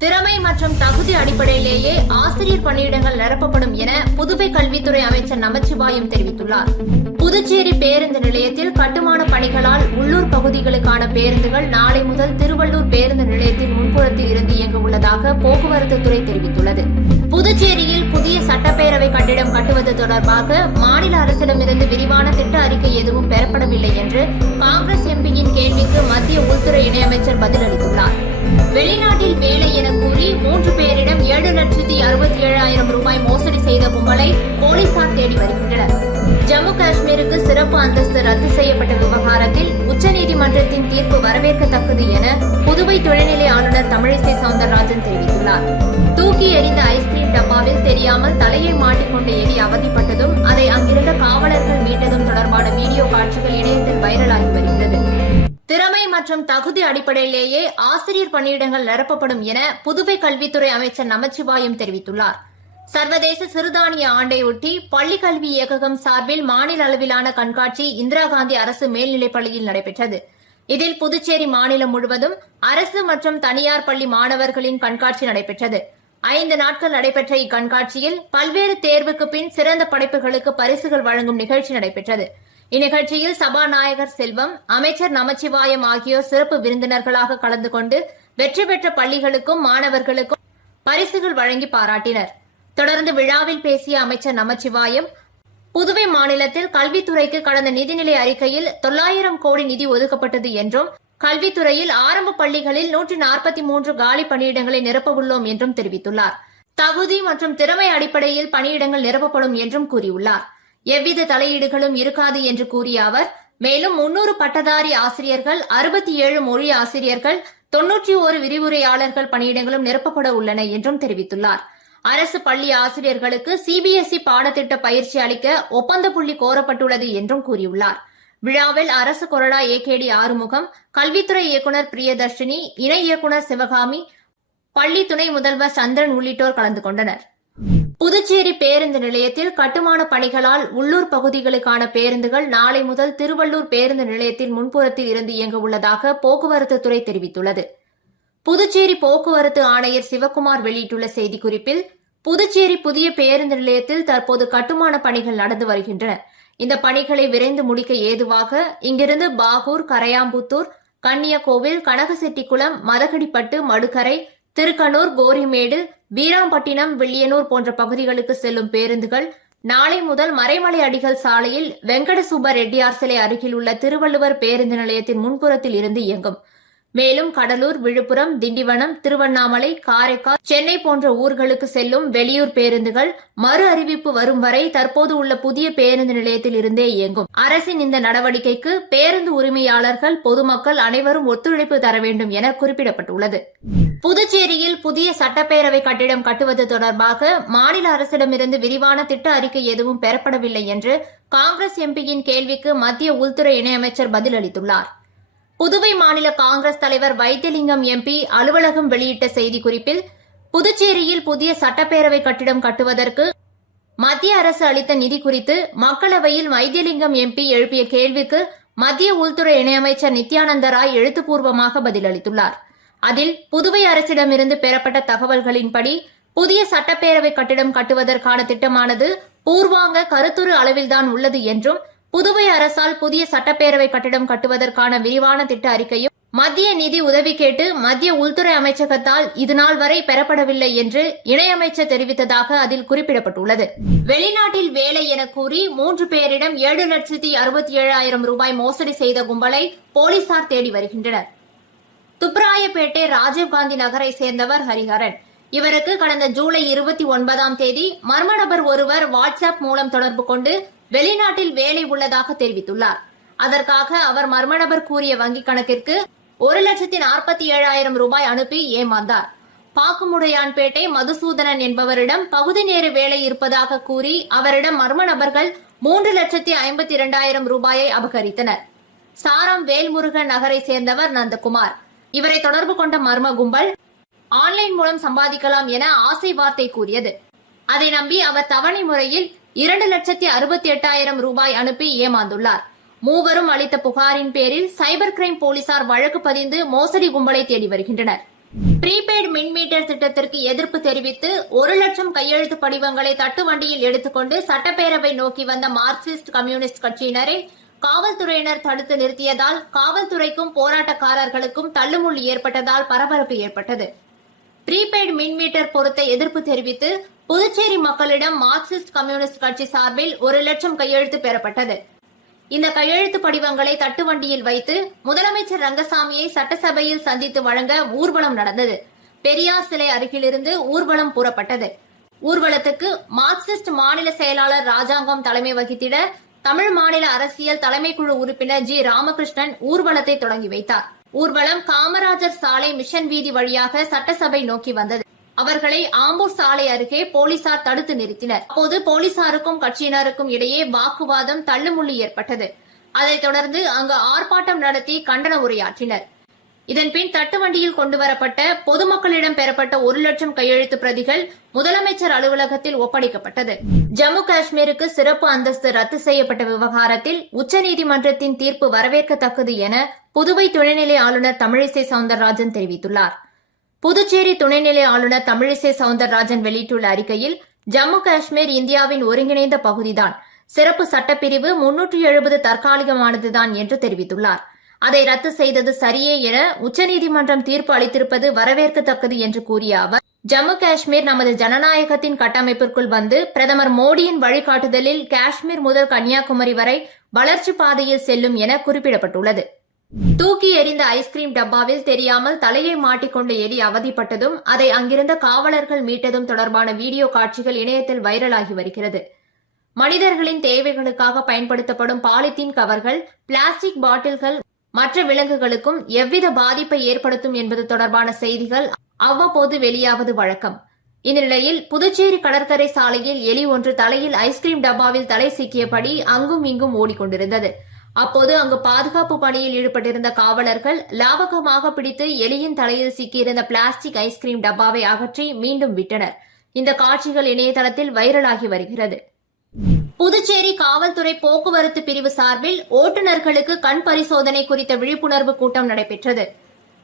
திறமை மற்றும் தகுதி அடிப்படையிலேயே ஆசிரியர் பணியிடங்கள் நிரப்பப்படும் என புதுவை கல்வித்துறை அமைச்சர் நமச்சிவாயம் தெரிவித்துள்ளார். புதுச்சேரி பேருந்து நிலையத்தில் கட்டுமான பணிகளால் உள்ளூர் பகுதிகளுக்கான பேருந்துகள் நாளை முதல் திருவள்ளூர் பேருந்து நிலையத்தின் முன்புறத்தில் இருந்து இயங்க உள்ளதாக போக்குவரத்து துறை தெரிவித்துள்ளது. புதுச்சேரியில் புதிய சட்டப்பேரவை கட்டிடம் கட்டுவது தொடர்பாக மாநில அரசிடமிருந்து விரிவான திட்ட அறிக்கை எதுவும் பெறப்படவில்லை என்று காங்கிரஸ் எம்பியின் கேள்விக்கு மத்திய உள்துறை இணையமைச்சர் பதிலளித்துள்ளார். வெளிநாட்டில் வேலை என கூறி 3 பேரிடம் 7,67,000 ரூபாய் மோசடி செய்த கும்பலை போலீசார் தேடி வருகின்றனர். ஜம்மு காஷ்மீருக்கு சிறப்பு அந்தஸ்து ரத்து செய்யப்பட்ட விவகாரத்தில் உச்சநீதிமன்றத்தின் தீர்ப்பு வரவேற்கத்தக்கது என புதுவை துணைநிலை ஆளுநர் தமிழிசை சவுந்தரராஜன் தெரிவித்துள்ளார். தூக்கி எறிந்த ஐஸ்கிரீம் டப்பாவில் தெரியாமல் தலையை மாட்டிக்கொண்ட எலி அவதிப்பட்டதும் அதை அங்கிருந்த காவலர்கள் மீட்டதும் தொடர்பான வீடியோ காட்சிகள் இணையத்தில் வைரலாகி வருகிறது. திறமை மற்றும் தகுதி அடிப்படையிலேயே ஆசிரியர் பணியிடங்கள் நிரப்பப்படும் என புதுவை கல்வித்துறை அமைச்சர் நமச்சிவாயம் தெரிவித்துள்ளார். சர்வதேச சிறுதானிய ஆண்டையொட்டி பள்ளிக் கல்வி இயக்ககம் சார்பில் மாநில அளவிலான கண்காட்சி இந்திரா காந்தி அரசு மேல்நிலைப் பள்ளியில் நடைபெற்றது. இதில் புதுச்சேரி மாநிலம் முழுவதும் அரசு மற்றும் தனியார் பள்ளி மாணவர்களின் கண்காட்சி நடைபெற்றது. 5 நாட்கள் நடைபெற்ற இக்கண்காட்சியில் பல்வேறு தேர்வுக்கு பின் சிறந்த படைப்புகளுக்கு பரிசுகள் வழங்கும் நிகழ்ச்சி நடைபெற்றது. இந்நிகழ்ச்சியில் சபாநாயகர் செல்வம், அமைச்சர் நமச்சிவாயம் ஆகியோர் சிறப்பு விருந்தினர்களாக கலந்து கொண்டு வெற்றி பெற்ற பள்ளிகளுக்கும் மாணவர்களுக்கும் பரிசுகள் வழங்கி பாராட்டினர். தொடர்ந்து விழாவில் பேசிய அமைச்சர் நமச்சிவாயம், புதுவை மாநிலத்தில் கல்வித்துறைக்கு கடந்த நிதிநிலை அறிக்கையில் 900 கோடி நிதி ஒதுக்கப்பட்டது என்றும் கல்வித்துறையில் ஆரம்ப பள்ளிகளில் 143 காலி பணியிடங்களை நிரப்பவுள்ளோம் என்றும் தெரிவித்துள்ளார். தகுதி மற்றும் திறமை அடிப்படையில் பணியிடங்கள் நிரப்பப்படும் என்றும் கூறியுள்ளார். எவ்வித தலையீடுகளும் இருக்காது என்று கூறிய அவர், மேலும் 300 பட்டதாரி ஆசிரியர்கள், 67 மொழி ஆசிரியர்கள், 91 விரிவுரையாளர்கள் பணியிடங்களும் நிரப்பப்பட உள்ளன என்றும் தெரிவித்துள்ளார். அரசு பள்ளி ஆசிரியர்களுக்கு சிபிஎஸ்இ பாடத்திட்ட பயிற்சி அளிக்க ஒப்பந்த புள்ளி கோரப்பட்டுள்ளது என்றும் கூறியுள்ளார். விழாவில் அரசு கொறடா ஏகேடி ஆறுமுகம், கல்வித்துறை இயக்குநர் பிரியதர்ஷினி, இணை இயக்குநர் சிவகாமி, பள்ளி துணை முதல்வர் சந்திரன் உள்ளிட்டோர் கலந்து கொண்டனர். புதுச்சேரி பேருந்து நிலையத்தில் கட்டுமான பணிகளால் உள்ளூர் பகுதிகளுக்கான பேருந்துகள் நாளை முதல் திருவள்ளூர் பேருந்து நிலையத்தின் முன்புறத்தில் இருந்து இயங்க உள்ளதாக போக்குவரத்து துறை தெரிவித்துள்ளது. புதுச்சேரி போக்குவரத்து ஆணையர் சிவக்குமார் வெளியிட்டுள்ள செய்திக்குறிப்பில், புதுச்சேரி புதிய பேருந்து நிலையத்தில் தற்போது கட்டுமான பணிகள் நடந்து வருகின்றன. இந்த பணிகளை விரைந்து முடிக்க ஏதுவாக இங்கிருந்து பாகூர், கரையாம்புத்தூர், கன்னியகோவில், கனகசெட்டிக்குளம், மதகடிப்பட்டு, மடுக்கரை, திருக்கனூர், கோரிமேடு, வீராம்பட்டினம், வில்லியனூர் போன்ற பகுதிகளுக்கு செல்லும் பேருந்துகள் நாளை முதல் மறைமலை அடிகள் சாலையில் வெங்கட சுப்ப ரெட்டியார் சிலை அருகில் உள்ள திருவள்ளுவர் பேருந்து நிலையத்தின் முன்புறத்தில் இருந்து இயங்கும். மேலும் கடலூர், விழுப்புரம், திண்டிவனம், திருவண்ணாமலை, காரைக்கால், சென்னை போன்ற ஊர்களுக்கு செல்லும் வெளியூர் பேருந்துகள் மறு அறிவிப்பு வரும் வரை தற்போது உள்ள புதிய பேருந்து நிலையத்தில் இருந்தே இயங்கும். அரசின் இந்த நடவடிக்கைக்கு பேருந்து உரிமையாளர்கள், பொதுமக்கள் அனைவரும் ஒத்துழைப்பு தர வேண்டும் என குறிப்பிடப்பட்டுள்ளது. புதுச்சேரியில் புதிய சட்டப்பேரவை கட்டிடம் கட்டுவது தொடர்பாக மாநில அரசிடமிருந்து விரிவான திட்ட அறிக்கை எதுவும் பெறப்படவில்லை என்று காங்கிரஸ் எம்பியின் கேள்விக்கு மத்திய உள்துறை இணையமைச்சர் பதிலளித்துள்ளார். புதுவை மாநில காங்கிரஸ் தலைவர் வைத்தியலிங்கம் எம்பி அலுவலகம் வெளியிட்ட செய்திக்குறிப்பில், புதுச்சேரியில் புதிய சட்டப்பேரவை கட்டிடம் கட்டுவதற்கு மத்திய அரசு அளித்த நிதி குறித்து மக்களவையில் வைத்தியலிங்கம் எம்பி எழுப்பிய கேள்விக்கு மத்திய உள்துறை இணையமைச்சர் நித்யானந்த ராய் எழுத்துப்பூர்வமாக பதிலளித்துள்ளார். அதில் புதுவை அரசிடமிருந்து பெறப்பட்ட தகவல்களின்படி புதிய சட்டப்பேரவை கட்டிடம் கட்டுவதற்கான திட்டமானது பூர்வாங்க கருத்துரு அளவில்தான் உள்ளது என்றும், புதுவை அரசால் புதிய சட்டப்பேரவை கட்டிடம் கட்டுவதற்கான விரிவான திட்ட அறிக்கையும் மத்திய நிதி உதவி கேட்டு மத்திய உள்துறை அமைச்சகத்தால் இதுநாள் வரை பெறப்படவில்லை என்று இணையமைச்சர் தெரிவித்ததாக அதில் குறிப்பிடப்பட்டுள்ளது. வெளிநாட்டில் வேலை என கூறி 3 பேரிடம் 7,67,000 ரூபாய் மோசடி செய்த கும்பலை போலீசார் தேடி வருகின்றனர். துப்ராயப்பேட்டை ராஜீவ்காந்தி நகரை சேர்ந்தவர் ஹரிஹரன். இவருக்கு கடந்த ஜூலை 29ஆம் தேதி மர்ம நபர் ஒருவர் வாட்ஸ்அப் மூலம் தொடர்பு கொண்டு வெளிநாட்டில் வேலை உள்ளதாக தெரிவித்துள்ளார். அதற்காக அவர் மர்ம நபர் கூறிய வங்கிக் கணக்கிற்கு 1,47,000 ரூபாய் அனுப்பி ஏமாந்தார். பாக்குமுடையான்பேட்டை மதுசூதனன் என்பவரிடம் பகுதி நேர வேலை இருப்பதாக கூறி அவரிடம் மர்ம நபர்கள் 3,52,000 ரூபாயை அபகரித்தனர். சாரம் வேல்முருகன் நகரை சேர்ந்தவர் நந்தகுமார். இவரை தொடர்பு கொண்ட மர்ம கும்பல் ஆன்லைன் மூலம் சம்பாதிக்கலாம் என ஆசை வார்த்தை கூறியது. அதை நம்பி அவர் தவணை முறையில் 2,68,000 ரூபாய் அனுப்பி ஏமாந்துள்ளார். மூவரும் அளித்த புகாரின் பேரில் சைபர் கிரைம் போலீசார் வழக்கு பதிந்து மோசடி கும்பலை தேடி வருகின்றனர். ப்ரீபெய்டு மின் மீட்டர் திட்டத்திற்கு எதிர்ப்பு தெரிவித்து 1 லட்சம் கையெழுத்து படிவங்களை தட்டு வண்டியில் எடுத்துக்கொண்டு சட்டப்பேரவை நோக்கி வந்த மார்க்சிஸ்ட் கம்யூனிஸ்ட் கட்சியினரை காவல்துறையினர் தடுத்து நிறுத்தியதால் காவல்துறைக்கும் போராட்டக்காரர்களுக்கும் தள்ளுமுள்ளு ஏற்பட்டதால் பரபரப்பு ஏற்பட்டது. ப்ரீபெய்டு மின் மீட்டர் பொருத்த எதிர்ப்பு தெரிவித்து புதுச்சேரி மக்களிடம் மார்க்சிஸ்ட் கம்யூனிஸ்ட் கட்சி சார்பில் 1 லட்சம் கையெழுத்து பெறப்பட்டது. இந்த கையெழுத்து படிவங்களை தட்டு வண்டியில் வைத்து முதலமைச்சர் ரங்கசாமியை சட்டசபையில் சந்தித்து வழங்க ஊர்வலம் நடந்தது. பெரியார் சிலை அருகிலிருந்து ஊர்வலம் புறப்பட்டது. ஊர்வலத்துக்கு மார்க்சிஸ்ட் மாநில செயலாளர் ராஜாங்கம் தலைமை வகித்திட தமிழ் மாநில அரசியல் தலைமைக்குழு உறுப்பினர் ஜி ராமகிருஷ்ணன் ஊர்வலத்தை தொடங்கி வைத்தார். ஊர்வலம் காமராஜர் சாலை மிஷன் வீதி வழியாக சட்டசபை நோக்கி வந்தது. அவர்களை ஆம்பூர் சாலை அருகே போலீசார் தடுத்து நிறுத்தினர். அப்போது போலீசாருக்கும் கட்சியினருக்கும் இடையே வாக்குவாதம் தள்ளுமுள்ளு ஏற்பட்டது. அதைத் தொடர்ந்து அங்கு ஆர்ப்பாட்டம் நடத்தி கண்டன உரையாற்றினர். இதன்பின் தட்டு வண்டியில் கொண்டுவரப்பட்ட பொதுமக்களிடம் பெறப்பட்ட 1 லட்சம் கையெழுத்து பிரதிகள் முதலமைச்சர் அலுவலகத்தில் ஒப்படைக்கப்பட்டது. ஜம்மு காஷ்மீருக்கு சிறப்பு அந்தஸ்து ரத்து செய்யப்பட்ட விவகாரத்தில் உச்சநீதிமன்றத்தின் தீர்ப்பு வரவேற்கத்தக்கது என புதுவை துணைநிலை ஆளுநர் தமிழிசை சவுந்தரராஜன் தெரிவித்துள்ளார். புதுச்சேரி துணைநிலை ஆளுநர் தமிழிசை சவுந்தரராஜன் வெளியிட்டுள்ள அறிக்கையில் ஜம்மு காஷ்மீர் இந்தியாவின் ஒருங்கிணைந்த பகுதிதான், சிறப்பு சட்டப்பிரிவு 370 தற்காலிகமானதுதான் என்று தெரிவித்துள்ளார். அதை ரத்து செய்தது சரியே என உச்சநீதிமன்றம் தீர்ப்பு அளித்திருப்பது வரவேற்கத்தக்கது என்று கூறிய அவர், ஜம்மு காஷ்மீர் நமது ஜனநாயகத்தின் கட்டமைப்பிற்குள் வந்து பிரதமர் மோடியின் வழிகாட்டுதலில் காஷ்மீர் முதல் கன்னியாகுமரி வரை வளர்ச்சி பாதையில் செல்லும் என குறிப்பிடப்பட்டுள்ளது. தூக்கி எறிந்த ஐஸ்கிரீம் டப்பாவில் தெரியாமல் தலையை மாட்டிக்கொண்ட எலி அவதிப்பட்டதும் அதை அங்கிருந்த காவலர்கள் மீட்டதும் தொடர்பான வீடியோ காட்சிகள் இணையத்தில் வைரலாகி வருகிறது. மனிதர்களின் தேவைகளுக்காக பயன்படுத்தப்படும் பாலித்தீன் கவர்கள், பிளாஸ்டிக் பாட்டில்கள் மற்ற விலங்குகளுக்கும் எவ்வித பாதிப்பை ஏற்படுத்தும் என்பது தொடர்பான செய்திகள் அவ்வப்போது வெளியாவது வழக்கம். இந்நிலையில் புதுச்சேரி கடற்கரை சாலையில் எலி ஒன்று தலையில் ஐஸ்கிரீம் டப்பாவில் தலை சிக்கியபடி அங்கும் இங்கும் ஓடிக்கொண்டிருந்தது. அப்போது அங்கு பாதுகாப்பு பணியில் ஈடுபட்டிருந்த காவலர்கள் லாவகமாக பிடித்து எலியின் தலையில் சிக்கியிருந்த பிளாஸ்டிக் ஐஸ்கிரீம் டப்பாவை அகற்றி மீண்டும் விட்டனர். இந்த காட்சிகள் இணையதளத்தில் வைரலாகி வருகிறது. புதுச்சேரி காவல்துறை போக்குவரத்து பிரிவு சார்பில் ஓட்டுநர்களுக்கு கண் பரிசோதனை குறித்த விழிப்புணர்வு கூட்டம் நடைபெற்றது.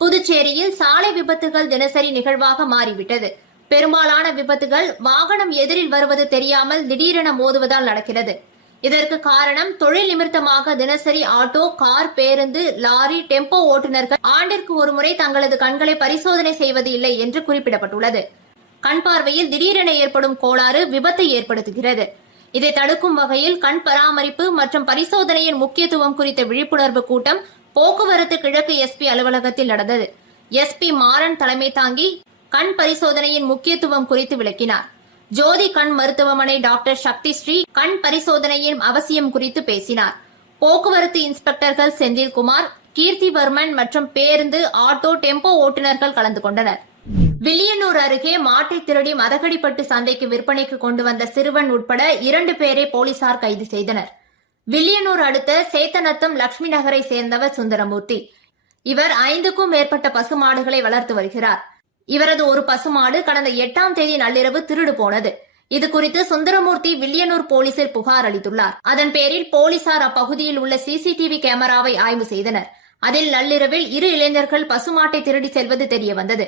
புதுச்சேரியில் சாலை விபத்துகள் தினசரி நிகழ்வாக மாறிவிட்டது. பெரும்பாலான விபத்துகள் வாகனம் எதிரில் வருவது தெரியாமல் திடீரென மோதுவதால் நடக்கிறது. இதற்கு காரணம் தொழில் நிமித்தமாக தினசரி ஆட்டோ, கார், பேருந்து, லாரி, டெம்போ ஓட்டுநர்கள் ஆண்டிற்கு ஒருமுறை தங்களது கண்களை பரிசோதனை செய்வது இல்லை என்று குறிப்பிடப்பட்டுள்ளது. கண் பார்வையில் திடீரென ஏற்படும் கோளாறு விபத்தை ஏற்படுத்துகிறது. இதை தடுக்கும் வகையில் கண் பராமரிப்பு மற்றும் பரிசோதனையின் முக்கியத்துவம் குறித்த விழிப்புணர்வு கூட்டம் போக்குவரத்து கிழக்கு எஸ்பி அலுவலகத்தில் நடந்தது. எஸ்பி மாறன் தலைமை தாங்கி கண் பரிசோதனையின் முக்கியத்துவம் குறித்து விளக்கினார். ஜோதி கண் மருத்துவமனை டாக்டர் சக்தி ஸ்ரீ கண் பரிசோதனையின் அவசியம் குறித்து பேசினார். போக்குவரத்து இன்ஸ்பெக்டர்கள் செந்தில்குமார், கீர்த்திவர்மன் மற்றும் பேருந்து, ஆட்டோ, டெம்போ ஓட்டுநர்கள் கலந்து கொண்டனர். வில்லியனூர் அருகே மாட்டை திருடி மதகடிப்பட்டு சந்தைக்கு விற்பனைக்கு கொண்டு வந்த சிறுவன் உட்பட 2 பேரை போலீசார் கைது செய்தனர். வில்லியனூர் அடுத்த சேத்தநத்தம் லட்சுமி நகரை சேர்ந்தவர் சுந்தரமூர்த்தி. இவர் 5க்கும் மேற்பட்ட பசுமாடுகளை வளர்த்து வருகிறார். இவரது ஒரு பசுமாடு கடந்த 8ஆம் தேதி நள்ளிரவு திருடு போனது. இதுகுறித்து சுந்தரமூர்த்தி வில்லியனூர் போலீசில் புகார் அளித்துள்ளார். அதன் பேரில் போலீசார் அப்பகுதியில் உள்ள சிசிடிவி கேமராவை ஆய்வு செய்தனர். அதில் நள்ளிரவில் 2 இளைஞர்கள் பசுமாட்டை திருடி செல்வது தெரியவந்தது.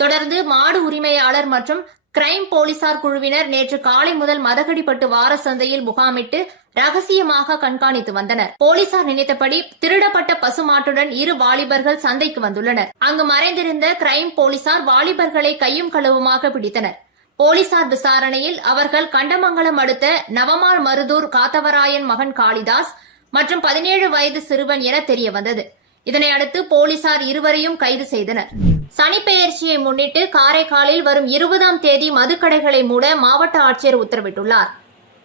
தொடர்ந்து மாடு உரிமையாளர் மற்றும் கிரைம் போலீசார் குழுவினர் நேற்று காலை முதல் மதகடிப்பட்டு வார சந்தையில் முகாமிட்டு ரகசியமாக கண்காணித்து வந்தனர். போலீசார் நினைத்தபடி திருடப்பட்ட பசுமாட்டுடன் 2 வாலிபர்கள் சந்தைக்கு வந்துள்ளனர். அங்கு மறைந்திருந்த கிரைம் போலீசார் வாலிபர்களை கையும் களவுமாக பிடித்தனர். போலீசார் விசாரணையில் அவர்கள் கண்டமங்கலம் அடுத்த நவமார் மருதூர் காத்தவராயன் மகன் காளிதாஸ் மற்றும் 17 வயது சிறுவன் என தெரியவந்தது. இதனையடுத்து போலீசார் இருவரையும் கைது செய்தனர். சனிப்பெயர்ச்சியை முன்னிட்டு காரைக்காலில் வரும் 20ஆம் தேதி மதுக்கடைகளை மூட மாவட்ட ஆட்சியர் உத்தரவிட்டுள்ளார்.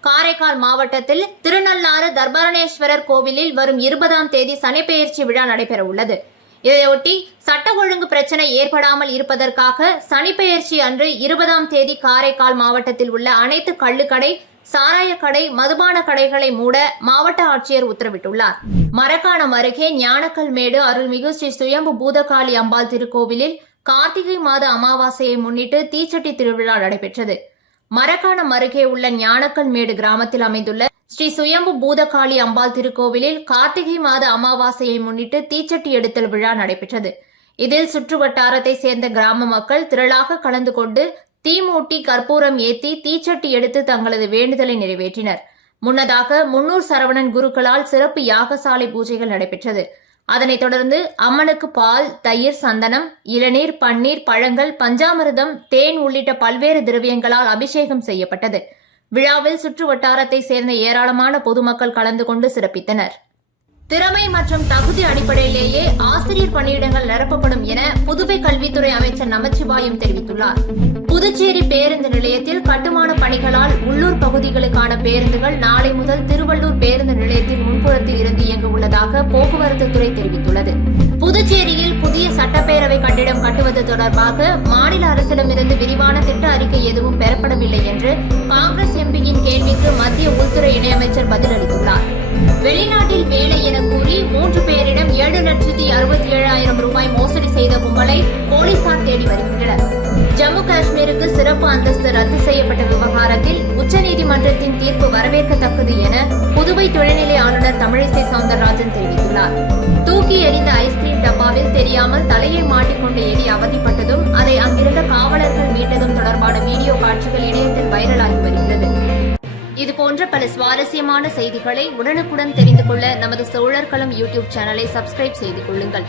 காரைக்கால் மாவட்டத்தில் திருநள்ளாறு தர்பரணேஸ்வரர் கோவிலில் வரும் 20ஆம் தேதி சனிப்பெயர்ச்சி விழா நடைபெற உள்ளது. இதையொட்டி சட்ட ஒழுங்கு பிரச்சினை ஏற்படாமல் இருப்பதற்காக சனிப்பெயர்ச்சி அன்று 20ஆம் தேதி காரைக்கால் மாவட்டத்தில் உள்ள அனைத்து கள்ளுக்கடை, சாராயக்கடை, மதுபான கடைகளை மூட மாவட்ட ஆட்சியர் உத்தரவிட்டுள்ளார். மரக்காணம் அருகே ஞானக்கல்மேடு அருள்மிகு ஸ்ரீ சுயம்பு பூதகாளி அம்பாள் திருக்கோவிலில் கார்த்திகை மாத அமாவாசையை முன்னிட்டு தீச்சட்டி திருவிழா நடைபெற்றது. மரக்காணம் அருகே உள்ள ஞானக்கல்மேடு கிராமத்தில் அமைந்துள்ள ஸ்ரீ சுயம்பு பூதகாளி அம்பாள் திருக்கோவிலில் கார்த்திகை மாத அமாவாசையை முன்னிட்டு தீச்சட்டி எடுத்தல் விழா நடைபெற்றது. இதில் சுற்றுவட்டாரத்தை சேர்ந்த கிராம மக்கள் திரளாக கலந்து கொண்டு தீ மூட்டி கற்பூரம் ஏத்தி தீச்சட்டி எடுத்து தங்களது வேண்டுதலை நிறைவேற்றினர். முன்னதாக 300 சரவணன் குருக்களால் சிறப்பு யாகசாலை பூஜைகள் நடைபெற்றது. அதனைத் தொடர்ந்து அம்மனுக்கு பால், தயிர், சந்தனம், இளநீர், பன்னீர், பழங்கள், பஞ்சாமிர்தம், தேன் உள்ளிட்ட பல்வேறு திரவியங்களால் அபிஷேகம் செய்யப்பட்டது. விழாவில் சுற்று வட்டாரத்தை சேர்ந்த ஏராளமான பொதுமக்கள் கலந்து கொண்டு சிறப்பித்தனர். திறமை மற்றும் தகுதி அடிப்படையிலேயே ஆசிரியர் பணியிடங்கள் நிரப்பப்படும் என புதுவை கல்வித்துறை அமைச்சர் நமச்சிவாயம் தெரிவித்துள்ளார். புதுச்சேரி பேருந்து நிலையத்தில் கட்டுமான பணிகளால் உள்ளூர் பகுதிகளுக்கான பேருந்துகள் நாளை முதல் திருவள்ளூர் பேருந்து நிலையத்தின் முன்புறத்தில் இருந்து இயங்க உள்ளதாக போக்குவரத்து துறை தெரிவித்துள்ளது. புதுச்சேரியில் புதிய சட்டப்பேரவை கட்டிடம் கட்டுவது தொடர்பாக மாநில அரசிடமிருந்து விரிவான திட்ட அறிக்கை எதுவும் பெறப்படவில்லை என்று காங்கிரஸ் எம்பியின் கேள்விக்கு மத்திய உள்துறை இணையமைச்சர் பதிலளித்துள்ளார். வெளிநாட்டில் வேலை என கூறி 3 பேரிடம் 7,67,000 ரூபாய் மோசடி செய்த கும்பலை போலீசார் தேடி வருகின்றனர். ஜம்மு காஷ்மீருக்கு சிறப்பு அந்தஸ்து ரத்து செய்யப்பட்ட விவகாரத்தில் உச்சநீதிமன்றத்தின் தீர்ப்பு வரவேற்கத்தக்கது என புதுவை துணைநிலை ஆளுநர் தமிழிசை சவுந்தரராஜன் தெரிவித்துள்ளார். தூக்கி எறிந்த ஐஸ்கிரீம் டப்பாவில் தெரியாமல் தலையை மாட்டிக்கொண்ட எலி அவதிப்பட்டதும் அதை அங்கிருந்த காவலர்கள் மீட்டதும் தொடர்பான வீடியோ காட்சிகள் இணையத்தில் வைரலாகி வருகிறது. இதுபோன்ற பல சுவாரஸ்யமான செய்திகளை உடனுக்குடன் தெரிந்து கொள்ள நமது சோழர்களம் யூடியூப் சேனலை சப்ஸ்கிரைப் செய்து கொள்ளுங்கள்.